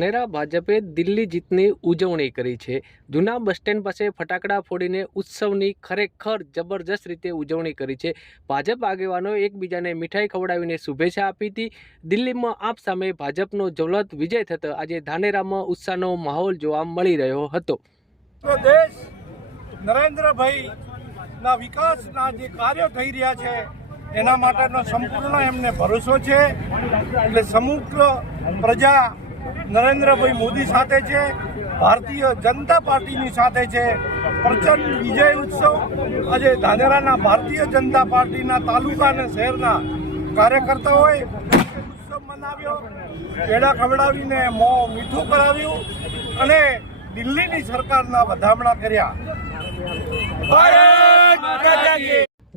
ધાનેરા ભાજપે દિલ્હી જીતની ઉજવણી કરી છે। જૂના બસ સ્ટેન્ડ પાસે ફટાકડા ફોડીને ઉત્સવની ખરેખર જબરજસ્ત રીતે ઉજવણી કરી છે। ભાજપ આગેવાનોએ એકબીજાને મીઠાઈ ખવડાવીને શુભેચ્છા આપી હતી। દિલ્હીમાં આપ સામે ભાજપનો જ્વલંત વિજય થતા આજે ધાનેરામાં ઉત્સાહનો માહોલ જોવા મળી રહ્યો હતો। તો દેશ નરેન્દ્રભાઈના વિકાસના જે કાર્યો થઈ રહ્યા છે એના માટેનો સંપૂર્ણ એમને ભરોસો છે। એટલે સમગ્ર પ્રજા નરેન્દ્રભાઈ મોદી સાથે છે, ભારતીય જનતા પાર્ટીની સાથે છે। પ્રચંડ વિજય ઉત્સવ આજે ધાનેરાના ભારતીય જનતા પાર્ટીના તાલુકા અને શહેરના કાર્યકર્તાઓએ ઉત્સવ મનાવ્યો, પેડા ખવડાવીને મોં મીઠું કરાવ્યું અને દિલ્હીની સરકારના વધામણા કર્યા।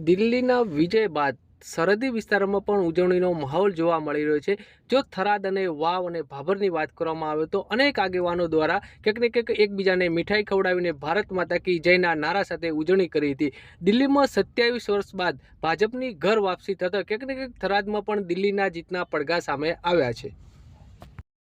દિલ્હીના વિજય બાદ સરહદી વિસ્તારોમાં પણ ઉજવણીનો માહોલ જોવા મળી રહ્યો છે। જો થરાદ અને વાવ અને ભાભરની વાત કરવામાં આવે તો અનેક આગેવાનો દ્વારા ક્યાંક ને ક્યાંક એકબીજાને મીઠાઈ ખવડાવીને ભારત માતા કી જયના નારા સાથે ઉજવણી કરી હતી। દિલ્હીમાં 27 વર્ષ બાદ ભાજપની ઘર વાપસી થતાં ક્યાંક ને ક્યાંક થરાદમાં પણ દિલ્હીના જીતના પડઘા સામે આવ્યા છે।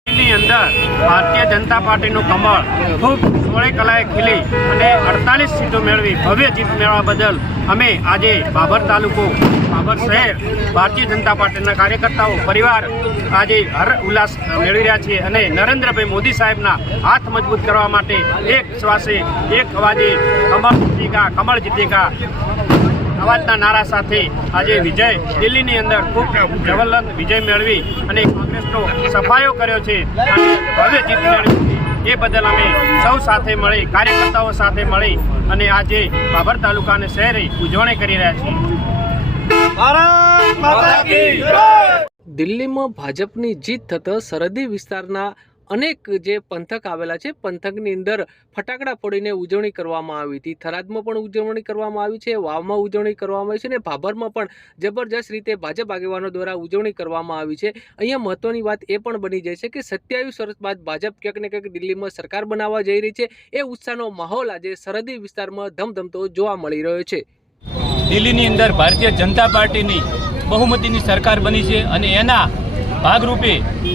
ની અંદર ભારતીય જનતા પાર્ટીનું કમળ ખૂબ સોળે કલાએ ખીલી અને 48 સીટો મેળવી ભવ્ય જીત મેળવવા બદલ અમે આજે બાબર તાલુકો, બાબર શહેર ભારતીય જનતા પાર્ટીના કાર્યકર્તાઓ પરિવાર આજે હર ઉલ્લાસ મેળવી રહ્યા છીએ અને નરેન્દ્રભાઈ મોદી સાહેબના હાથ મજબૂત કરવા માટે એક શ્વાસે એક અવાજે કમળ જીતેગા અવાજના નારા સાથે આજે વિજય દિલ્હીની અંદર ખૂબ જબરદસ્ત વિજય મેળવી અને કોંગ્રેસનો સફાયો કર્યો છે અને ભવ્ય જીત મેળવી એ બદલ અમે સૌ સાથે મળી, કાર્યકર્તાઓ સાથે મળી અને આજે બાબર તાલુકા અને શહેરે ઉજવણી કરી રહ્યા છીએ। દિલ્હીમાં ભાજપની જીત થતાં સરહદી વિસ્તારના અનેક જે પંથક આવેલા છે, પંથકની અંદર ફટાકડા ફોડીને ઉજવણી કરવામાં આવી હતી। થરાદમાં પણ ઉજવણી કરવામાં આવી છે, વાવમાં ઉજવણી કરવામાં આવી છે અને ભાભરમાં પણ જબરજસ્ત રીતે ભાજપ આગેવાનો દ્વારા ઉજવણી કરવામાં આવી છે। અહીંયા મહત્વની વાત એ પણ બની જાય છે કે 27 વર્ષ બાદ ભાજપ ક્યાંક ને ક્યાંક દિલ્હીમાં સરકાર બનાવવા જઈ રહી છે। એ ઉત્સાહનો માહોલ આજે સરહદી વિસ્તારમાં ધમધમતો જોવા મળી રહ્યો છે। દિલ્હીની અંદર ભારતીય જનતા પાર્ટીની બહુમતીની સરકાર બની છે અને એના ભાગરૂપે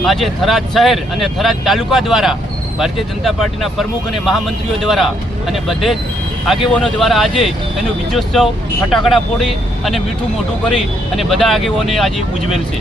આજે થરાદ શહેર અને થરાદ તાલુકા દ્વારા ભારતીય જનતા પાર્ટીના પ્રમુખ અને મહામંત્રીઓ દ્વારા અને બધે જ આગેવાનો દ્વારા આજે એનું વિજયોત્સવ ફટાકડા ફોડી અને મીઠું મોઢું કરી અને બધા આગેવાનોએ આજે ઉજવેલ છે।